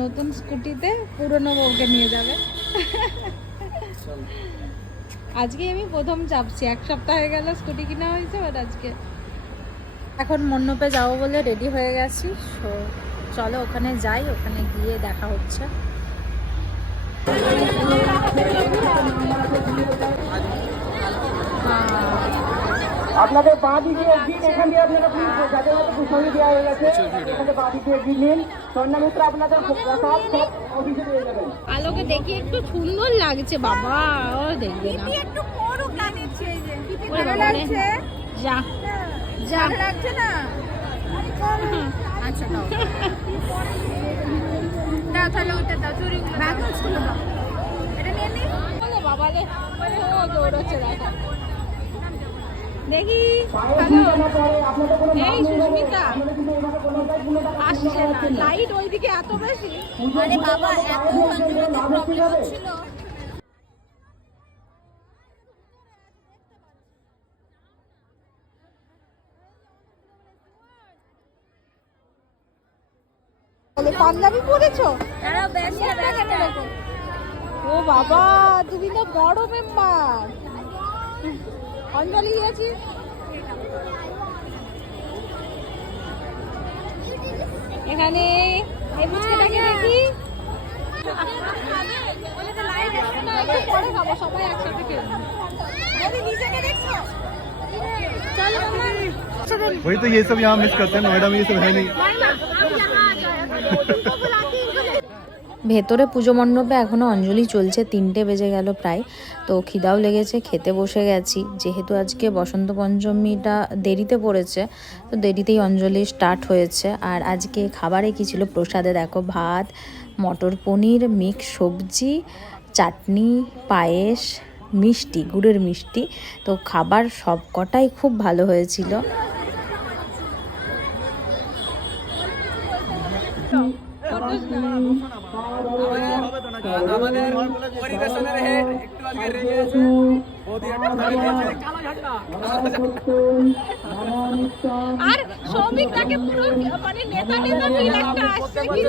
নতুন স্কুটিতে পুরনো বউকে নিয়ে যাবে। আজকে আমি প্রথম চাপছি, এক সপ্তাহ হয়ে গেল স্কুটি কিনা হয়েছে, বাট আজকে এখন মণ্ডপে যাবো বলে রেডি হয়ে গেছি। তো চলো ওখানে যাই, ওখানে গিয়ে দেখা হচ্ছে। আপনাদের বাঁ দিকে একদিন এখান দিয়ে আপনারা প্লিজ যাদের হাতে পুষ্পাঞ্জলি দেওয়া হয়ে গেছে এখানে বাঁ দিকে একদিন নিন। স্বর্ণামিত্র আপনাদের প্রসাদ সব অফিসে দিয়ে যাবেন। আলোকে দেখি একটু সুন্দর লাগছে বাবা, ও দেখবে না একটু বড় লাগছে, এই যে পিপি ওরে ভালো বাবা রে। লাগছে, যা যা ভালো লাগছে না? আচ্ছা দাও দাও, তাহলে ওটা দাও, চুড়িগুলো ব্যাগগুলো দাও, এটা নিয়ে নি। বলে বাবা রে, ও দৌড়চ্ছে দেখো। দেখি হ্যালো, এই সুস্মিতা আসছে না, লাইট ওইদিকে এত বেশি। আরে বাবা, এত অঞ্জলিতে প্রবলেম হচ্ছিল। পাঞ্জাবি পরেছো? দাঁড়াও, বেশি দেখো। ও বাবা, তুমি তো বড় মেম্বার। অঞ্জলি গিয়েছি। এখানে এই মুচকিটাকে দেখি। একটু পরে খাবো, সবাই একসাথে খেয়ে নেবো। নিজেকে দেখছো? वही तो ये सब यहाँ मिस करते हैं, नोएडा में ये सब है नहीं। ভেতরে পুজো মণ্ডপে এখনও অঞ্জলি চলছে, 3টে বেজে গেল প্রায়। তো খিদাও লেগেছে, খেতে বসে গেছি। যেহেতু আজকে বসন্ত পঞ্চমীটা দেরিতে পড়েছে, তো দেরিতেই অঞ্জলি স্টার্ট হয়েছে। আর আজকে খাবারে কী ছিল প্রসাদে দেখো, ভাত, মটর পনির, মিক্স সবজি, চাটনি, পায়েস, মিষ্টি, গুড়ের মিষ্টি। তো খাবার সব কটাই খুব ভালো হয়েছিল। আমাদের পরিবেশনের হেড একটু আগে রেগে আছে, বৌদি একটা থালি দিয়েছে কালো ঝান্ডা। আর শ্রমিকটাকে পুরো মানে নেতা নেতা ফিল একটা আসছে, কিন্তু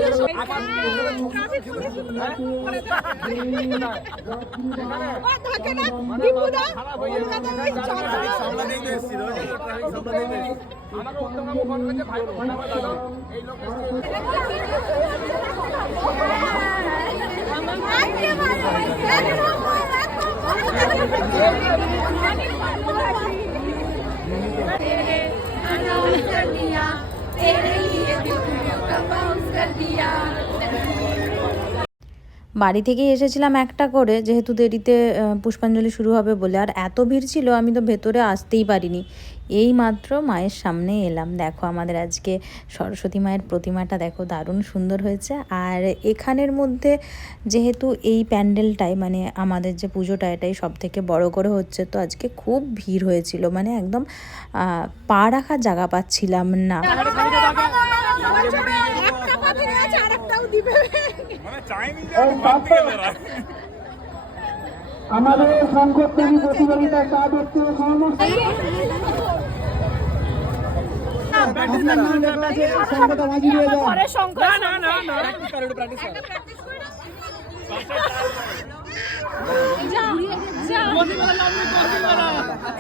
থাকে না দীপুদা কলকাতা ওই চন্দ্র সামলা দিতে এসেছিল, ট্রাফিক সামলা দিতে আমাকে উত্তমবাবু ফোন করেছে, ভাই ধন্যবাদ দাদা এই লোক বাড়ি থেকেই এসেছিলাম একটা করে, যেহেতু দেরিতে পুষ্পাঞ্জলি শুরু হবে বলে। আর এত ভিড় ছিল, আমি তো ভেতরে আসতেই পারিনি। এই মাত্র মায়ের সামনে এলাম। দেখো আমাদের আজকে সরস্বতী মায়ের প্রতিমাটা দেখো, দারুণ সুন্দর হয়েছে। আর এখানের মধ্যে যেহেতু এই প্যান্ডেলটাই মানে আমাদের যে পুজোটা এটাই সব থেকে বড় করে হচ্ছে, তো আজকে খুব ভিড় হয়েছিল, মানে একদম পা রাখার জায়গা পাচ্ছিলাম না। আমাদের সংকটপ্রেমী প্রতিযোগিতার কাজ হচ্ছে সংকটটা বাজি দিয়ে দাও।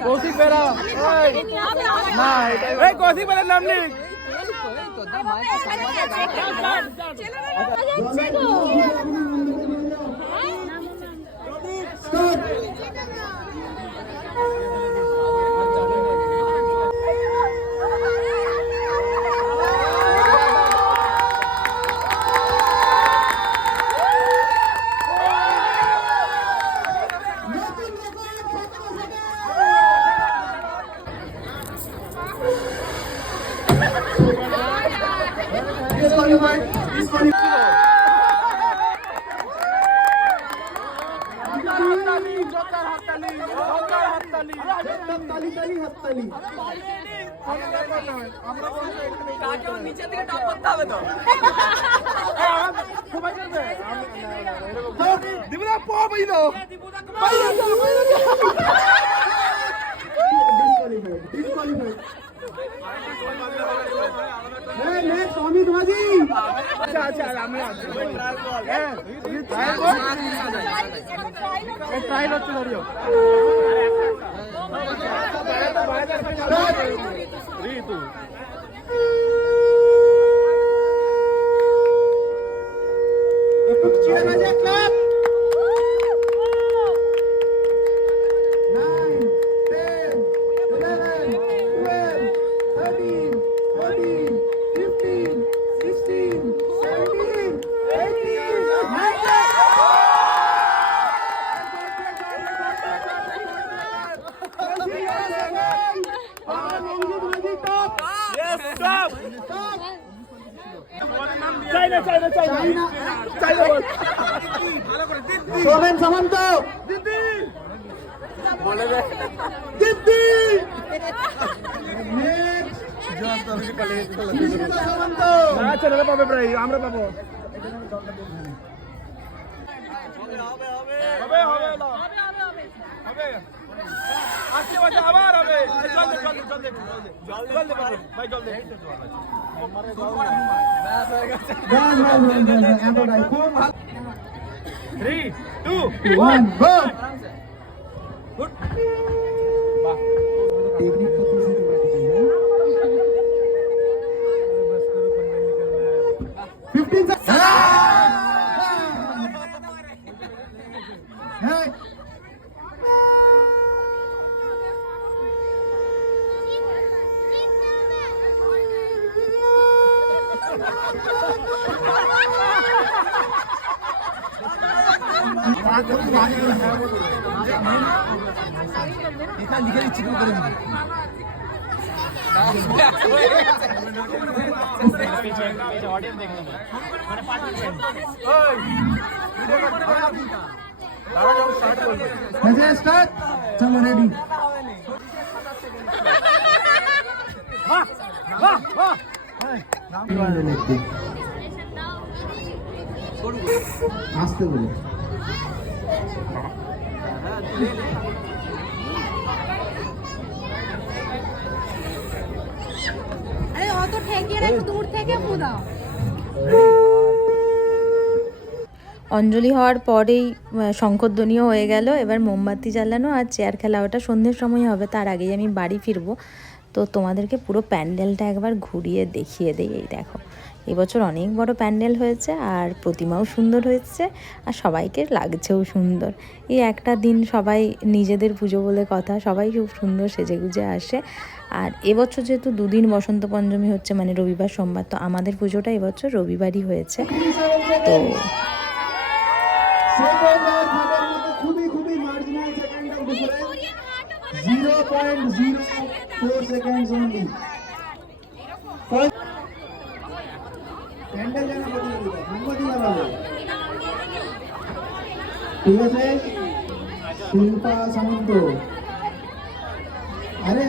কৌশিক বেরা না, এই কৌশিক বেরার নাম নেই। নিচে থেকে টপ করতে হবে তো। দিবুদা পা পাই দাও, পাই দাও, পাই দাও। ডিসকোয়ালিফাইড। নেক্সট অমিত মাঝি। আচ্ছা আচ্ছা আমি আছি ট্রায়াল হচ্ছে ধরিও একটু চিড়ে বাজে ক্লাব। 9, 10, 11, 12, 13, 14, 15, 16, 17, 18, 19, সোমেন সামন্ত। দিদি সামন্ত। আচ্ছা দাদা পাবে প্রায় আমরা পাবো হবে হবে হবে আজকে বাজে আবার হবে জলদি জলদি জলদি জলদি ভাই জলদি খুব ভালো। 3 2 1 গো। स्टार्ट चलो रेडी आस्ते बोलो আরে অত ঠেকিয়ে রেখে দূর থেকে ফুদাও। অঞ্জলি হওয়ার পরেই শঙ্খধ্বনিও হয়ে গেল। এবার মোমবাতি জ্বালানো আর চেয়ার খেলা, ওটা সন্ধ্যের সময় হবে, তার আগেই আমি বাড়ি ফিরবো। তো তোমাদেরকে পুরো প্যান্ডেলটা একবার ঘুরিয়ে দেখিয়ে দিই। এই দেখো, এবছর অনেক বড় প্যান্ডেল হয়েছে আর প্রতিমাও সুন্দর হয়েছে আর সবাইকে লাগছেও সুন্দর। এই একটা দিন সবাই নিজেদের পুজো বলে কথা, সবাই খুব সুন্দর সেজেগুজে আসে। আর এবছর যেহেতু দুদিন বসন্ত পঞ্চমী হচ্ছে, মানে রবিবার সোমবার, তো আমাদের পুজোটা এবছর রবিবারই হয়েছে। তো খুবই খুবই মার্জিনাল সেকেন্ডের ডিফারেন্স 0.04 সেকেন্ডস অনলি প্যান্ডেল যেন বদলে দিল মোমবাতি লাগাবো ঠিক আছে শিল্পা সামন্ত আরে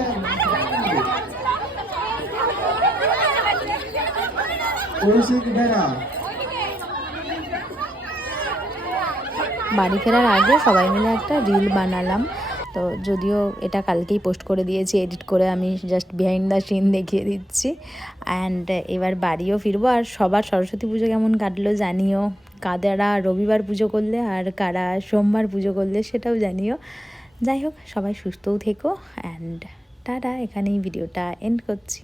কৌশিক বেরা বাড়ি ফেরার আগে সবাই মিলে একটা রিল বানালাম। তো যদিও এটা কালকেই পোস্ট করে দিয়েছি এডিট করে, আমি জাস্ট বিহাইন্ড দ্য সিন দেখিয়ে দিচ্ছি। অ্যান্ড এবার বাড়িও ফিরবো। আর সবার সরস্বতী পুজো কেমন কাটলো জানিও, কারা রবিবার পুজো করলে আর কারা সোমবার পুজো করলে সেটাও জানিও। যাই হোক, সবাই সুস্থও থেকো। অ্যান্ড টাটা, এখানেই ভিডিওটা এন্ড করছি।